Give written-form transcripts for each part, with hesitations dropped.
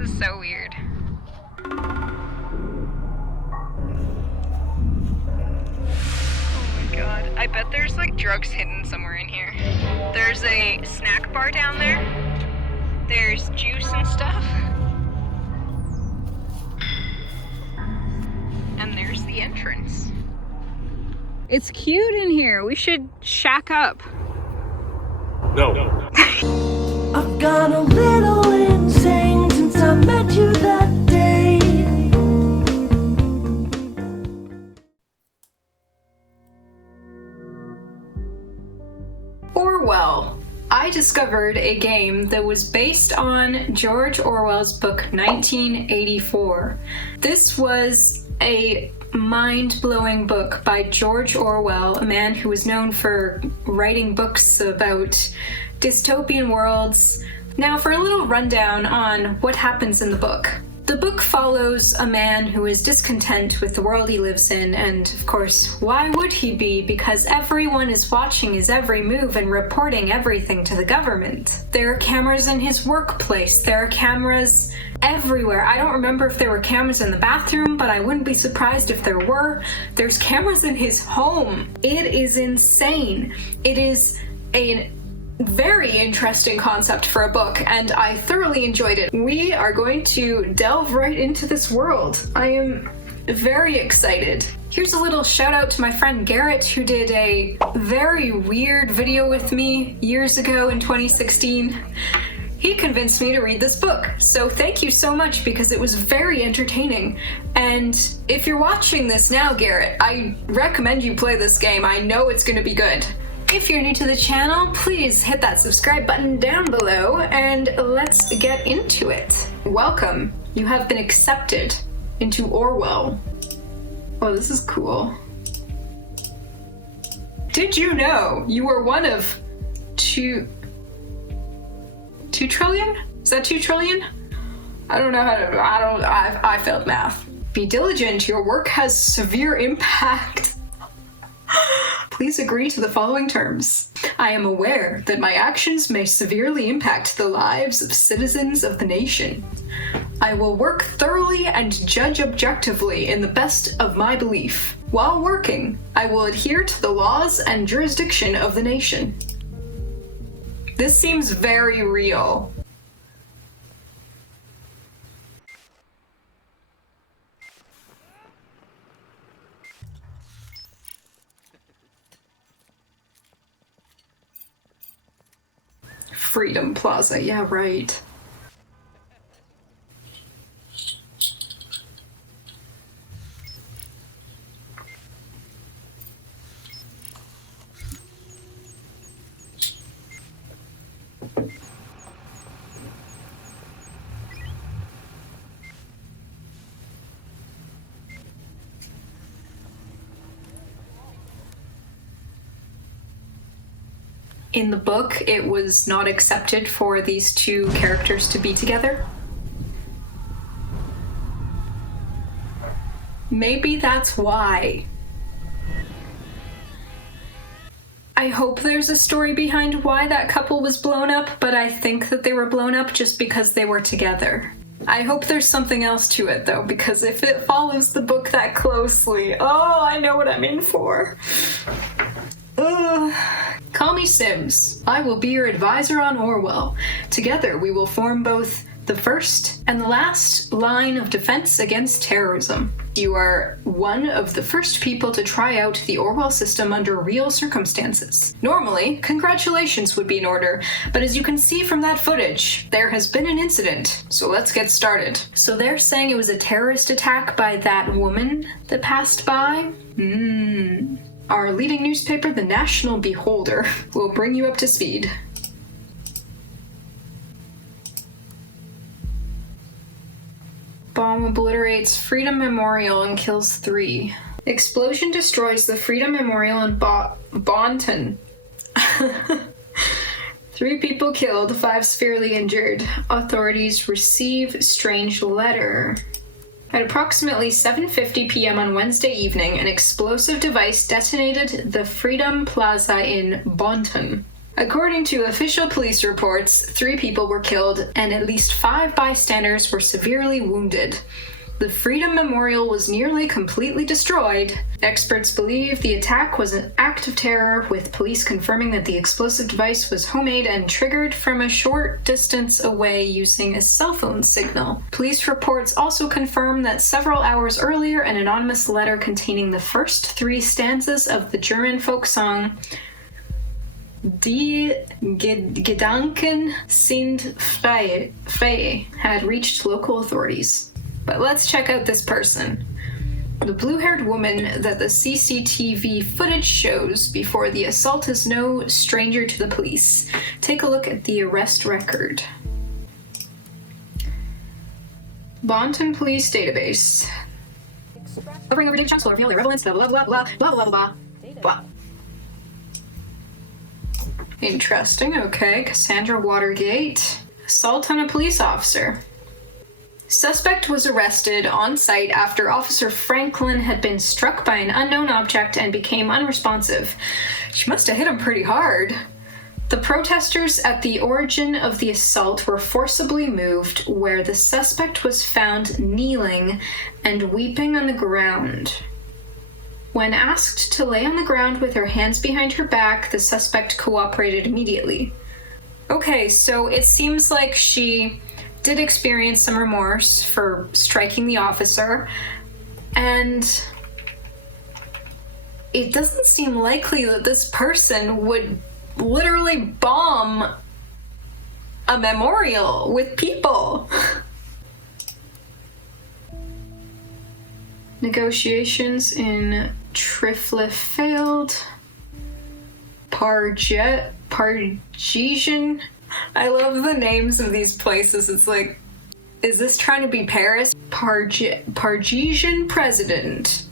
This is so weird. Oh my god. I bet there's like drugs hidden somewhere in here. There's a snack bar down there. There's juice and stuff. And there's the entrance. It's cute in here. We should shack up. No. I've gone a little insane since I met you that day. Orwell. I discovered a game that was based on George Orwell's book 1984. This was a mind-blowing book by George Orwell, a man who was known for writing books about dystopian worlds. Now for a little rundown on what happens in the book. The book follows a man who is discontent with the world he lives in, and of course, why would he be? Because everyone is watching his every move and reporting everything to the government. There are cameras in his workplace, there are cameras everywhere. I don't remember if there were cameras in the bathroom, but I wouldn't be surprised if there were. There's cameras in his home. It is insane. It is a very interesting concept for a book, and I thoroughly enjoyed it. We are going to delve right into this world. I am very excited. Here's a little shout out to my friend Garrett, who did a very weird video with me years ago in 2016. He convinced me to read this book, so thank you so much because it was very entertaining. And if you're watching this now, Garrett, I recommend you play this game. I know it's going to be good. If you're new to the channel, please hit that subscribe button down below and let's get into it. Welcome. You have been accepted into Orwell. Oh, this is cool. Did you know you were one of 2 trillion? Is that 2 trillion? I don't know how to, I failed math. Be diligent, your work has severe impact. Please agree to the following terms. I am aware that my actions may severely impact the lives of citizens of the nation. I will work thoroughly and judge objectively in the best of my belief. While working, I will adhere to the laws and jurisdiction of the nation. This seems very real. Freedom Plaza, yeah, right. In the book, it was not accepted for these two characters to be together. Maybe that's why. I hope there's a story behind why that couple was blown up, but I think that they were blown up just because they were together. I hope there's something else to it though, because if it follows the book that closely, oh, I know what I'm in for. Ugh. Call me Sims. I will be your advisor on Orwell. Together we will form both the first and the last line of defense against terrorism. You are one of the first people to try out the Orwell system under real circumstances. Normally, congratulations would be in order, but as you can see from that footage, there has been an incident, so let's get started. So they're saying it was a terrorist attack by that woman that passed by? Our leading newspaper, the National Beholder, will bring you up to speed. Bomb obliterates Freedom Memorial and kills 3. Explosion destroys the Freedom Memorial in Bonton. 3 people killed, 5 severely injured. Authorities receive strange letter. At approximately 7:50 p.m. on Wednesday evening, an explosive device detonated the Freedom Plaza in Bonton. According to official police reports, 3 people were killed and at least 5 bystanders were severely wounded. The Freedom Memorial was nearly completely destroyed. Experts believe the attack was an act of terror, with police confirming that the explosive device was homemade and triggered from a short distance away using a cell phone signal. Police reports also confirm that several hours earlier, an anonymous letter containing the first 3 stanzas of the German folk song Die Gedanken sind frei had reached local authorities. But let's check out this person. The blue-haired woman that the CCTV footage shows before the assault is no stranger to the police. Take a look at the arrest record. Bonton Police Database. Covering over David Chung's reveal their relevance, blah blah blah blah blah blah blah blah. Interesting, okay. Cassandra Watergate. Assault on a police officer. Suspect was arrested on site after Officer Franklin had been struck by an unknown object and became unresponsive. She must have hit him pretty hard. The protesters at the origin of the assault were forcibly moved, where the suspect was found kneeling and weeping on the ground. When asked to lay on the ground with her hands behind her back, the suspect cooperated immediately. Okay, so it seems like she did experience some remorse for striking the officer, and it doesn't seem likely that this person would literally bomb a memorial with people. Negotiations in Triflif failed. Pargesian. I love the names of these places. It's like, is this trying to be Paris? Pargesian president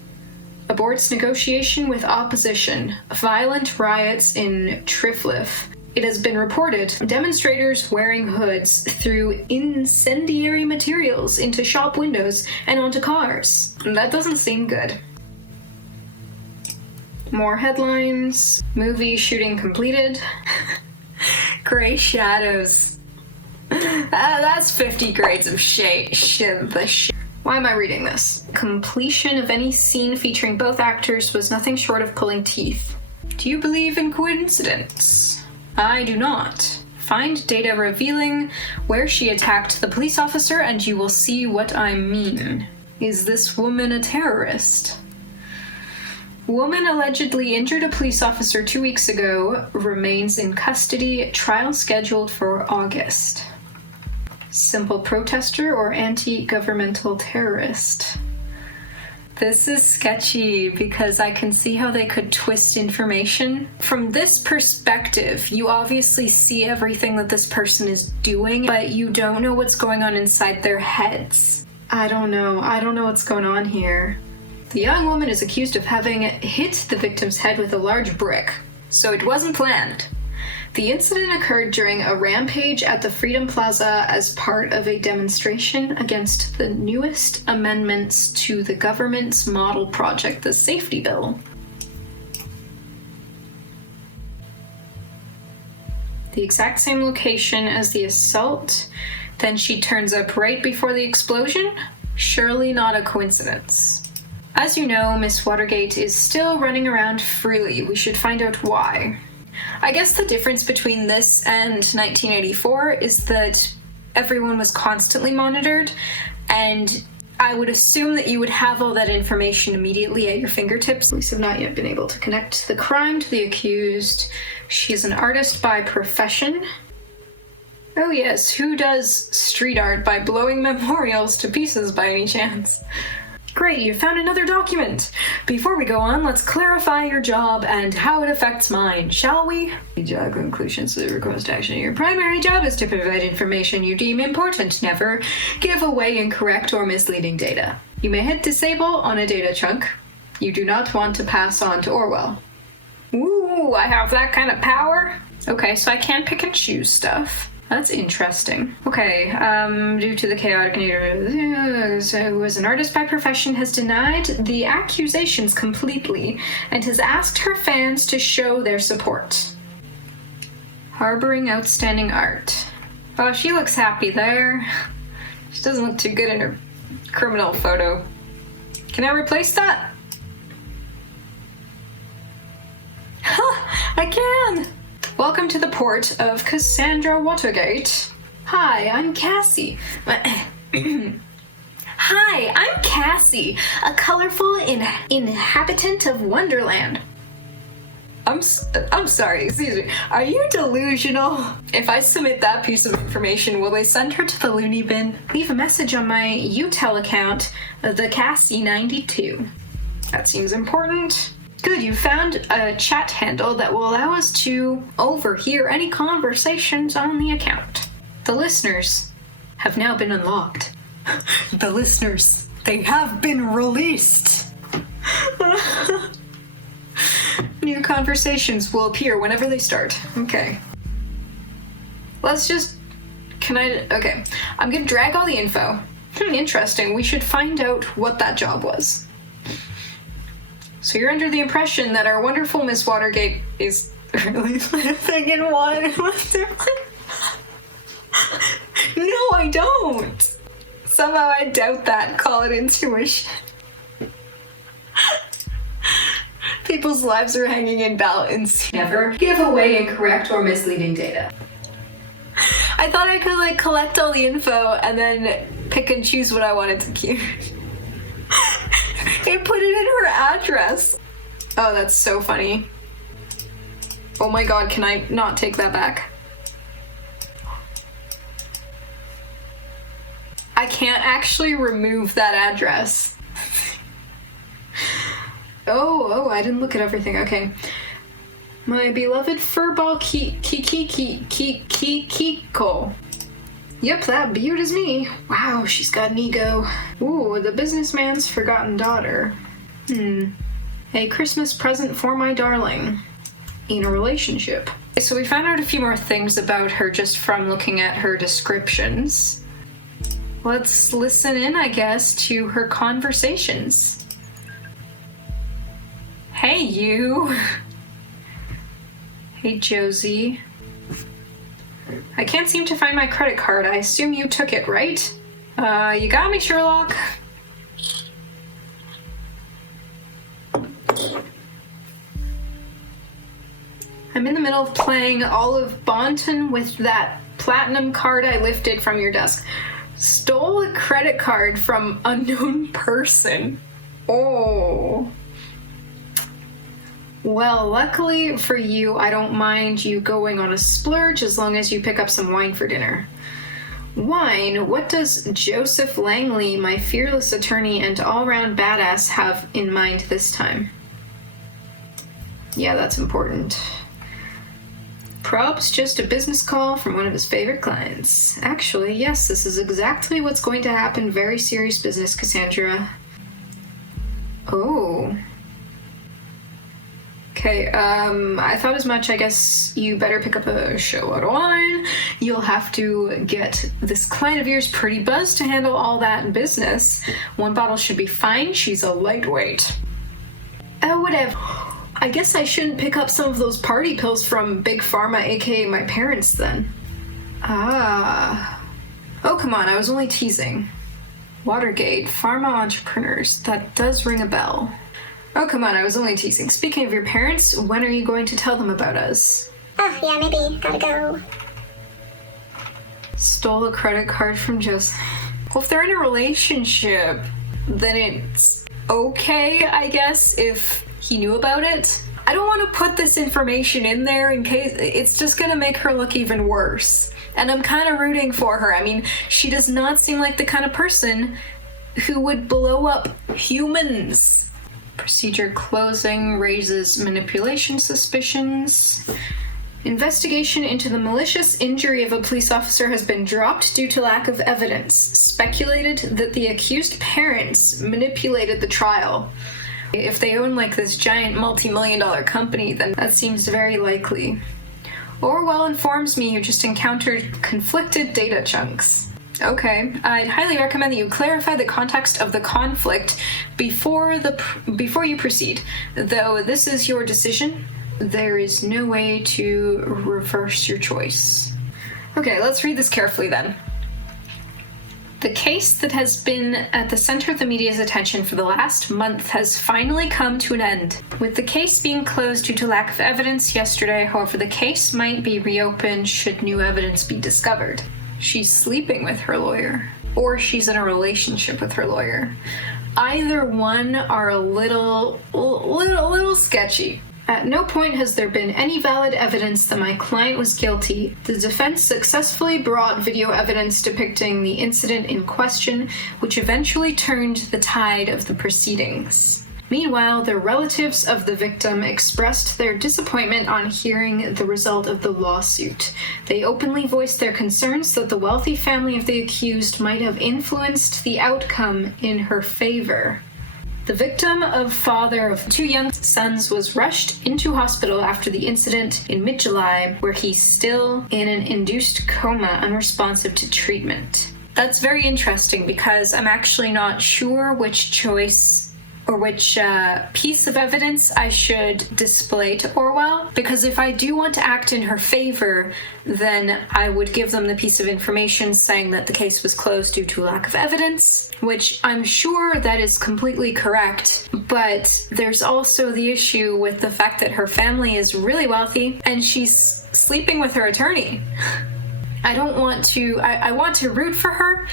aborts negotiation with opposition. Violent riots in Triflif. It has been reported demonstrators wearing hoods threw incendiary materials into shop windows and onto cars. That doesn't seem good. More headlines. Movie shooting completed. Gray shadows. That's 50 grades of shade. Why am I reading this? Completion of any scene featuring both actors was nothing short of pulling teeth. Do you believe in coincidence? I do not. Find data revealing where she attacked the police officer and you will see what I mean. Is this woman a terrorist? Woman allegedly injured a police officer 2 weeks ago, remains in custody, trial scheduled for August. Simple protester or anti-governmental terrorist? This is sketchy because I can see how they could twist information. From this perspective, you obviously see everything that this person is doing, but you don't know what's going on inside their heads. I don't know what's going on here. The young woman is accused of having hit the victim's head with a large brick, so it wasn't planned. The incident occurred during a rampage at the Freedom Plaza as part of a demonstration against the newest amendments to the government's model project, the Safety Bill. The exact same location as the assault, then she turns up right before the explosion? Surely not a coincidence. As you know, Miss Watergate is still running around freely. We should find out why. I guess the difference between this and 1984 is that everyone was constantly monitored, and I would assume that you would have all that information immediately at your fingertips. Police have not yet been able to connect the crime to the accused. She's an artist by profession. Oh yes, who does street art by blowing memorials to pieces by any chance? Great, you found another document. Before we go on, let's clarify your job and how it affects mine, shall we? Job conclusions to the request action. Your primary job is to provide information you deem important. Never give away incorrect or misleading data. You may hit disable on a data chunk. You do not want to pass on to Orwell. Ooh, I have that kind of power? Okay, so I can pick and choose stuff. That's interesting. Okay, due to the chaotic nature, who is an artist by profession, has denied the accusations completely and has asked her fans to show their support. Harboring outstanding art. Oh, she looks happy there. She doesn't look too good in her criminal photo. Can I replace that? I can! Welcome to the port of Cassandra Watergate. Hi, I'm Cassie. Hi, I'm Cassie, a colorful inhabitant of Wonderland. I'm sorry, excuse me. Are you delusional? If I submit that piece of information, will they send her to the loony bin? Leave a message on my UTEL account, the Cassie92. That seems important. Good, you found a chat handle that will allow us to overhear any conversations on the account. The listeners have now been unlocked. The listeners, they have been released. New conversations will appear whenever they start. Okay. Okay. I'm gonna drag all the info. Interesting. We should find out what that job was. So you're under the impression that our wonderful Miss Watergate is really living in Wonderland? No, I don't. Somehow I doubt that. Call it intuition. People's lives are hanging in balance. Never give away incorrect or misleading data. I thought I could collect all the info and then pick and choose what I wanted to keep. It put it in her address. Oh, that's so funny. Oh my god, can I not take that back? I can't actually remove that address. Oh, I didn't look at everything. Okay. My beloved furball Kiko. Yep, that beaut is me. Wow, she's got an ego. Ooh, the businessman's forgotten daughter. A Christmas present for my darling. In a relationship. So we found out a few more things about her just from looking at her descriptions. Let's listen in, I guess, to her conversations. Hey, you. Hey, Josie. I can't seem to find my credit card. I assume you took it, right? You got me, Sherlock. I'm in the middle of playing Olive Bonton with that platinum card I lifted from your desk. Stole a credit card from unknown person. Oh. Well, luckily for you, I don't mind you going on a splurge as long as you pick up some wine for dinner. Wine? What does Joseph Langley, my fearless attorney and all-round badass, have in mind this time? Yeah, that's important. Prob's just a business call from one of his favorite clients. Actually, yes, this is exactly what's going to happen. Very serious business, Cassandra. Oh. Okay, I thought as much. I guess you better pick up a shitload of wine. You'll have to get this client of yours pretty buzzed to handle all that business. One bottle should be fine. She's a lightweight. Oh, whatever. I guess I shouldn't pick up some of those party pills from Big Pharma, aka my parents, then. Ah. Oh, come on, I was only teasing. Watergate, pharma entrepreneurs. That does ring a bell. Oh, come on, I was only teasing. Speaking of your parents, when are you going to tell them about us? Oh, yeah, maybe. Gotta go. Stole a credit card from Joseph. Well, if they're in a relationship, then it's okay, I guess, if he knew about it. I don't want to put this information in there in case it's just going to make her look even worse. And I'm kind of rooting for her. I mean, she does not seem like the kind of person who would blow up humans. Procedure closing raises manipulation suspicions. Investigation into the malicious injury of a police officer has been dropped due to lack of evidence. Speculated that the accused parents manipulated the trial. If they own this giant multi-million-dollar company, then that seems very likely. Orwell informs me you just encountered conflicted data chunks. Okay, I'd highly recommend that you clarify the context of the conflict before you proceed. Though this is your decision, there is no way to reverse your choice. Okay, let's read this carefully then. The case that has been at the center of the media's attention for the last month has finally come to an end. With the case being closed due to lack of evidence yesterday, however, the case might be reopened should new evidence be discovered. She's sleeping with her lawyer, or she's in a relationship with her lawyer. Either one are a little sketchy. At no point has there been any valid evidence that my client was guilty. The defense successfully brought video evidence depicting the incident in question, which eventually turned the tide of the proceedings. Meanwhile, the relatives of the victim expressed their disappointment on hearing the result of the lawsuit. They openly voiced their concerns that the wealthy family of the accused might have influenced the outcome in her favor. The victim, a father of 2 young sons, was rushed into hospital after the incident in mid-July, where he's still in an induced coma, unresponsive to treatment. That's very interesting because I'm actually not sure which choice or which piece of evidence I should display to Orwell, because if I do want to act in her favor, then I would give them the piece of information saying that the case was closed due to lack of evidence, which I'm sure that is completely correct, but there's also the issue with the fact that her family is really wealthy and she's sleeping with her attorney. I want to root for her,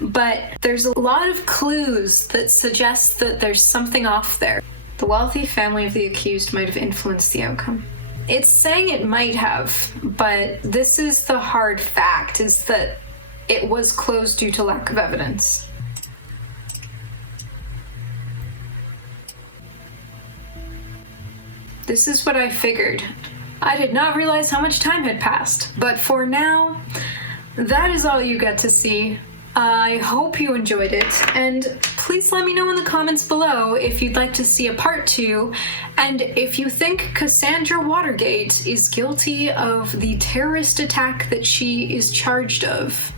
but there's a lot of clues that suggest that there's something off there. The wealthy family of the accused might have influenced the outcome. It's saying it might have, but this is the hard fact, is that it was closed due to lack of evidence. This is what I figured. I did not realize how much time had passed, but for now, that is all you get to see. I hope you enjoyed it, and please let me know in the comments below if you'd like to see a part 2, and if you think Cassandra Watergate is guilty of the terrorist attack that she is charged of.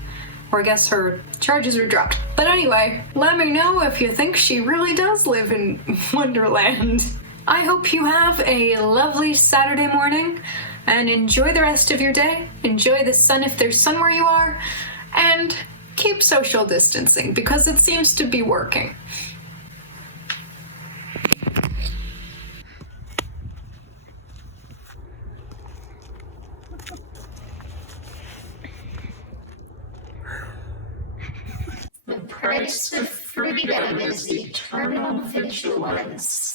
Or I guess her charges are dropped. But anyway, let me know if you think she really does live in Wonderland. I hope you have a lovely Saturday morning, and enjoy the rest of your day. Enjoy the sun if there's sun where you are, and keep social distancing because it seems to be working. The price of freedom is eternal vigilance.